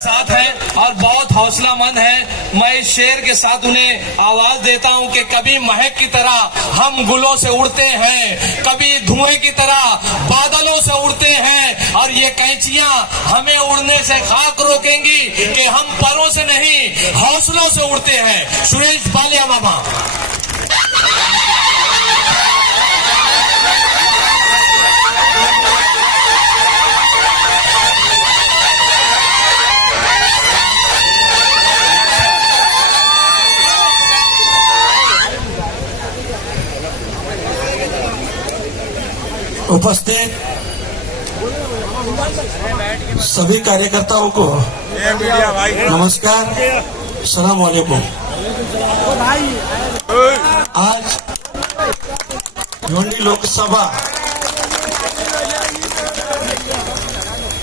साथ है और बहुत हौसलामंद है। मैं इस शेर के साथ उन्हें आवाज देता हूं कि कभी महक की तरह हम गुलों से उड़ते हैं, कभी धुएं की तरह बादलों से उड़ते हैं, और ये कैंचियां हमें उड़ने से खाक रोकेंगी कि हम परों से नहीं हौसलों से उड़ते हैं। सुरेश बालिया मामा। उपस्थित सभी कार्यकर्ताओं को नमस्कार, सलाम वालेकुम। आज भिवंडी लोकसभा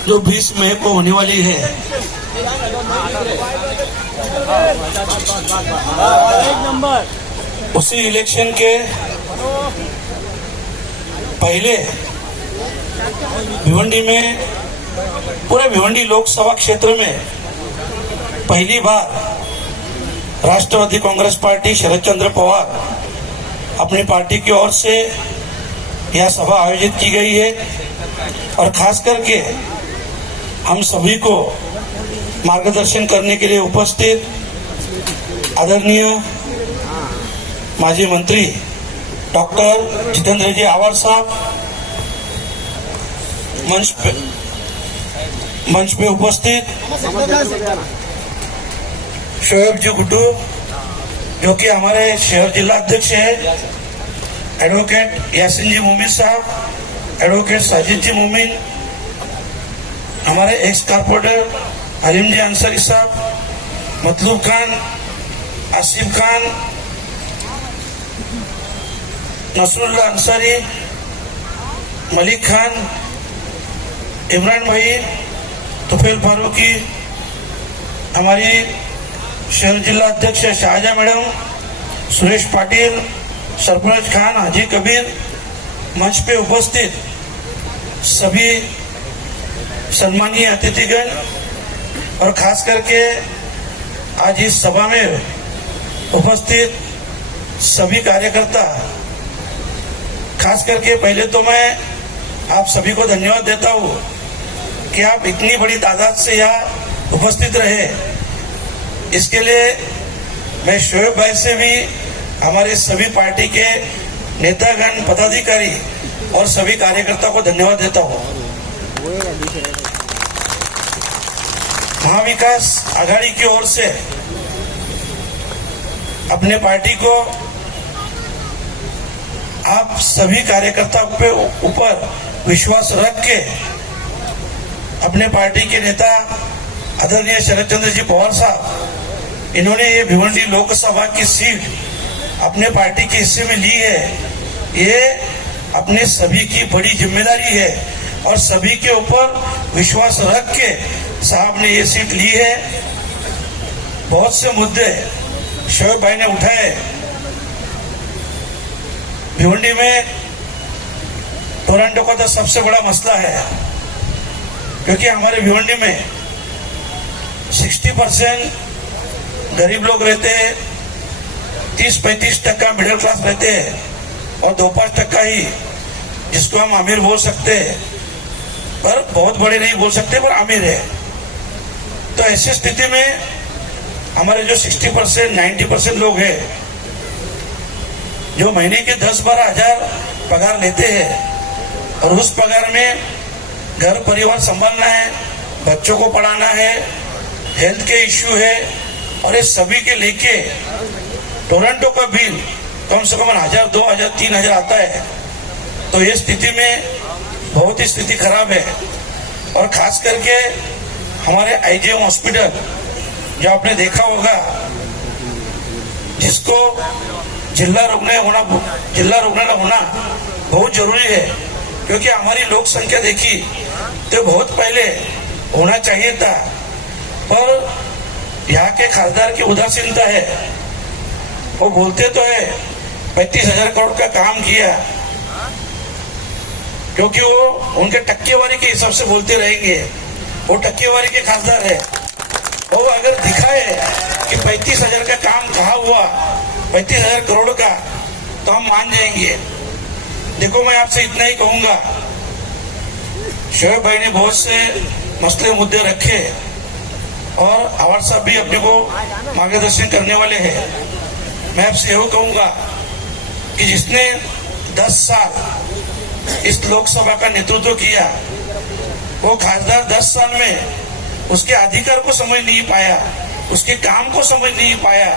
जो 20 मई को होने वाली है, उसी इलेक्शन के पहले भिवंडी में, पूरे भिवंडी लोकसभा क्षेत्र में पहली बार राष्ट्रवादी कांग्रेस पार्टी शरद चंद्र पवार अपनी पार्टी की ओर से यह सभा आयोजित की गई है। और खास करके हम सभी को मार्गदर्शन करने के लिए उपस्थित आदरणीय माजी मंत्री डॉक्टर जितेंद्र जी आवार साहब मंच पे उपस्थित शोएब जी गुड्डू जो कि हमारे शहर जिला अध्यक्ष है, एडवोकेट यासिन जी मोमिन साहब, एडवोकेट साजिद जी मोमिन, हमारे एक्स कारपोरेटर हलीम जी अंसारी साहब, मतलूब खान, आसिफ खान, नसरुल्ला अंसारी, मलिक खान, इमरान भाई, तुफेल फारूकी, हमारी शहर जिला अध्यक्ष शाहजहां मैडम, सुरेश पाटिल, सरफराज खान, हाजी कबीर, मंच पे उपस्थित सभी सम्मानीय अतिथिगण और खास करके आज इस सभा में उपस्थित सभी कार्यकर्ता, खास करके पहले तो मैं आप सभी को धन्यवाद देता हूँ कि आप इतनी बड़ी तादाद से यहाँ उपस्थित रहे। इसके लिए मैं शोएब भाई से भी, हमारे सभी पार्टी के नेतागण, पदाधिकारी और सभी कार्यकर्ता को धन्यवाद देता हूँ। महाविकास आघाड़ी की ओर से अपने पार्टी को आप सभी कार्यकर्ताओं पे ऊपर विश्वास रख के अपने पार्टी के नेता आदरणीय शरद चंद्र जी पवार साहब, इन्होंने ये भिवंडी लोकसभा की सीट अपने पार्टी के हिस्से में ली है। ये अपने सभी की बड़ी जिम्मेदारी है और सभी के ऊपर विश्वास रख के साहब ने ये सीट ली है। बहुत से मुद्दे शोएब भाई ने उठाए। भिवंडी में टोरंटो का तो सबसे बड़ा मसला है, क्योंकि हमारे भिवंडी में 60% गरीब लोग रहते हैं, 30-35% मिडिल क्लास रहते हैं और 2-5% ही जिसको हम अमीर बोल सकते हैं, पर बहुत बड़े नहीं बोल सकते, पर अमीर है। तो ऐसी स्थिति में हमारे जो 60% 90% लोग हैं, जो महीने के 10-12 हजार पगार लेते हैं और उस पगार में घर परिवार संभालना है, बच्चों को पढ़ाना है, हेल्थ के इश्यू है, और ये सभी के लेके टोरंटो का बिल कम से कम 1000, 2000, 3000 आता है। तो ये स्थिति में बहुत ही स्थिति खराब है। और खास करके हमारे आईजीएम हॉस्पिटल जो आपने देखा होगा, जिसको जिला रुग्णालय होना बहुत जरूरी है, क्योंकि हमारी लोक संख्या देखी तो बहुत पहले होना चाहिए था, पर यहाँ के खासदार की उदासीनता है। वो बोलते तो है 35,000 करोड़ का काम किया, क्योंकि वो उनके टक्केवारी के हिसाब से बोलते रहेंगे। वो टक्केवारी के खासदार है, 35,000 का काम कहाँ हुआ, 35,000 करोड़ का, तो हम मान जाएंगे। देखो मैं आपसे इतना ही कहूंगा, शोएब भाई ने बहुत से मसले मुद्दे रखे और आवाज साहब भी अपने को मार्गदर्शन करने वाले हैं। मैं आपसे यही कहूंगा कि जिसने 10 साल इस लोकसभा का नेतृत्व किया, वो खासदार 10 साल में उसके अधिकार को समझ नहीं पाया, उसके काम को समझ नहीं पाया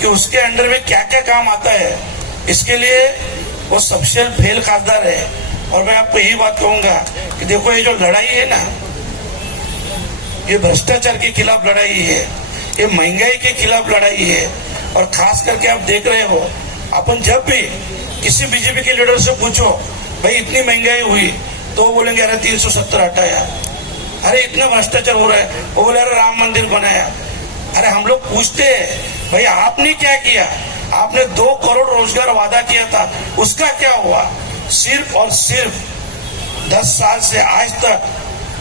कि उसके अंडर में क्या क्या काम आता है। इसके लिए वो सबसे फेल खासदार है। और मैं आपको यही बात कहूंगा कि देखो ये जो लड़ाई है ना, ये भ्रष्टाचार के खिलाफ लड़ाई है, ये महंगाई के खिलाफ लड़ाई है। और खास करके आप देख रहे हो, अपन जब भी किसी बीजेपी के लीडर से पूछो भाई इतनी महंगाई हुई, तो वो बोलेंगे अरे 370 हटाया, अरे इतना भ्रष्टाचार हो रहा है, वो बोले अरे राम मंदिर बनाया। अरे हम लोग पूछते हैं भाई आपने क्या किया, आपने 2 करोड़ रोजगार वादा किया था, उसका क्या हुआ? सिर्फ और सिर्फ 10 साल से आज तक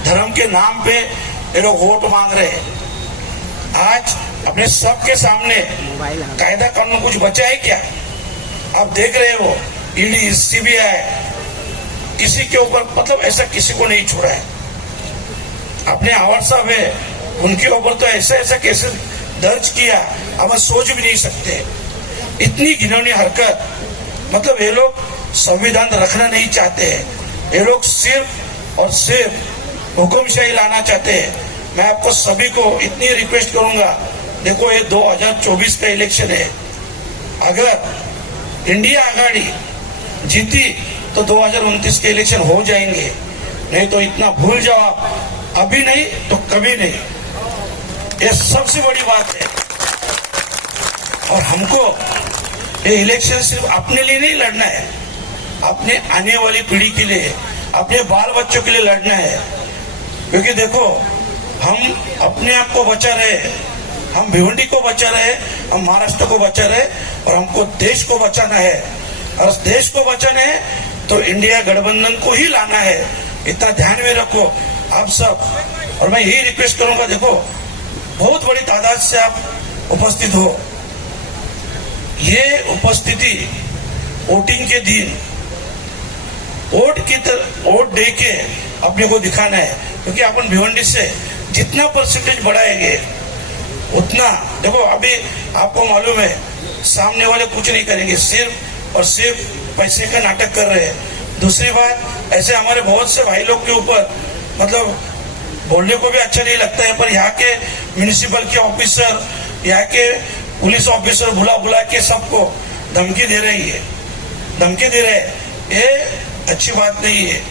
धर्म के नाम पे ये लोग वोट मांग रहे हैं। आज अपने सबके सामने कायदा कानून कुछ बचा है क्या? आप देख रहे हो ईडी, सीबीआई किसी के ऊपर मतलब ऐसा किसी को नहीं छोड़ा है। अपने आवाज साहब है, उनके ऊपर तो ऐसा ऐसा केसेस दर्ज किया, अब सोच भी नहीं सकते। इतनी घिनौनी हरकत, मतलब ये लोग संविधान रखना नहीं चाहते हैं, ये लोग सिर्फ और सिर्फ हुकुमशाही लाना चाहते हैं। मैं आपको सभी को इतनी रिक्वेस्ट करूंगा, देखो ये 2024 का इलेक्शन है, अगर इंडिया आघाड़ी जीती तो 2029 के इलेक्शन हो जाएंगे, नहीं तो इतना भूल जाओ आप, अभी नहीं तो कभी नहीं। ये सबसे बड़ी बात है। और हमको ये इलेक्शन सिर्फ अपने लिए नहीं लड़ना है, अपने आने वाली पीढ़ी के लिए, अपने बाल बच्चों के लिए लड़ना है। क्योंकि देखो हम अपने आप को बचा रहे, हम भिवंडी को बचा रहे, हम महाराष्ट्र को बचा रहे, और हमको देश को बचाना है। और देश को बचाना है तो इंडिया गठबंधन को ही लाना है, इतना ध्यान में रखो आप सब। और मैं यही रिक्वेस्ट करूंगा, देखो बहुत बड़ी तादाद से आप उपस्थित हो, ये उपस्थिति वोटिंग के दिन वोट दे के अपने को दिखाना है। क्योंकि अपन भिवंडी से जितना परसेंटेज बढ़ाएंगे उतना, देखो अभी आपको मालूम है सामने वाले कुछ नहीं करेंगे, सिर्फ और सिर्फ पैसे का नाटक कर रहे हैं। दूसरी बात, ऐसे हमारे बहुत से भाई लोग के ऊपर मतलब बोलने को भी अच्छा नहीं लगता है, पर यहाँ के म्यूनिसिपल के ऑफिसर, यहाँ के पुलिस ऑफिसर बुला बुला के सबको धमकी दे रही है, धमकी दे रहे हैं। ये अच्छी बात नहीं है।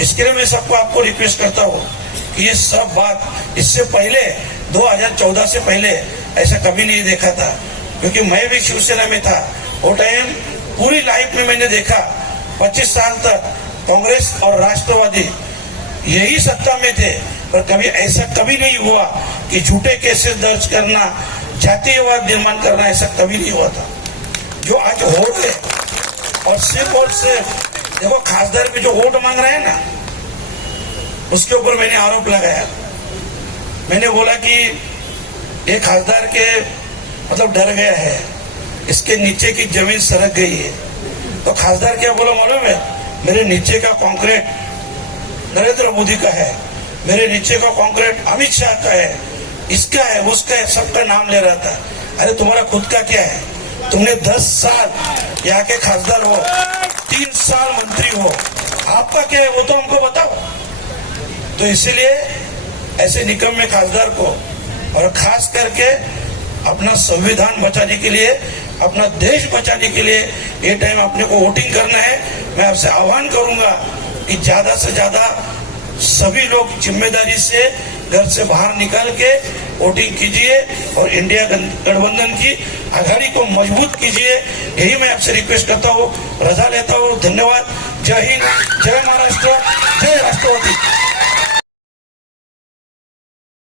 इसके लिए मैं सबको आपको रिक्वेस्ट करता हूँ कि ये सब बात इससे पहले 2014 से पहले ऐसा कभी नहीं देखा था। क्योंकि मैं भी शिवसेना में था, वो टाइम पूरी लाइफ में मैंने देखा 25 साल तक कांग्रेस और राष्ट्रवादी यही सत्ता में थे, पर कभी ऐसा कभी नहीं हुआ कि झूठे केसेस दर्ज करना, जातीयवाद निर्माण करना, ऐसा कभी नहीं हुआ था जो आज हो रहे। और सिर्फ देखो खासदार पे जो वोट मांग रहे हैं ना, उसके ऊपर मैंने आरोप लगाया। मैंने बोला कि ये खासदार के मतलब डर गया है, इसके नीचे की जमीन सरक गई है। तो खासदार क्या बोला मालूम है? मेरे नीचे का कंक्रीट नरेंद्र मोदी का है, मेरे नीचे का कंक्रीट अमित शाह का है, इसका है, उसका है, सबका नाम ले रहा था। अरे तुम्हारा खुद का क्या है? तुमने 10 साल यहाँ के खासदार हो, 3 साल मंत्री हो, आपका क्या है वो तो हमको बताओ। तो इसीलिए ऐसे निकम्मे खासदार को, और खास करके अपना संविधान बचाने के लिए, अपना देश बचाने के लिए ये टाइम अपने को वोटिंग करना है। मैं आपसे आह्वान करूंगा कि ज्यादा से ज्यादा सभी लोग जिम्मेदारी से घर से बाहर निकाल के वोटिंग कीजिए और इंडिया गठबंधन की आघाड़ी को मजबूत कीजिए। यही मैं आपसे रिक्वेस्ट करता हूँ, रजा लेता हूँ। धन्यवाद। जय हिंद, जय महाराष्ट्र, जय राष्ट्रवादी।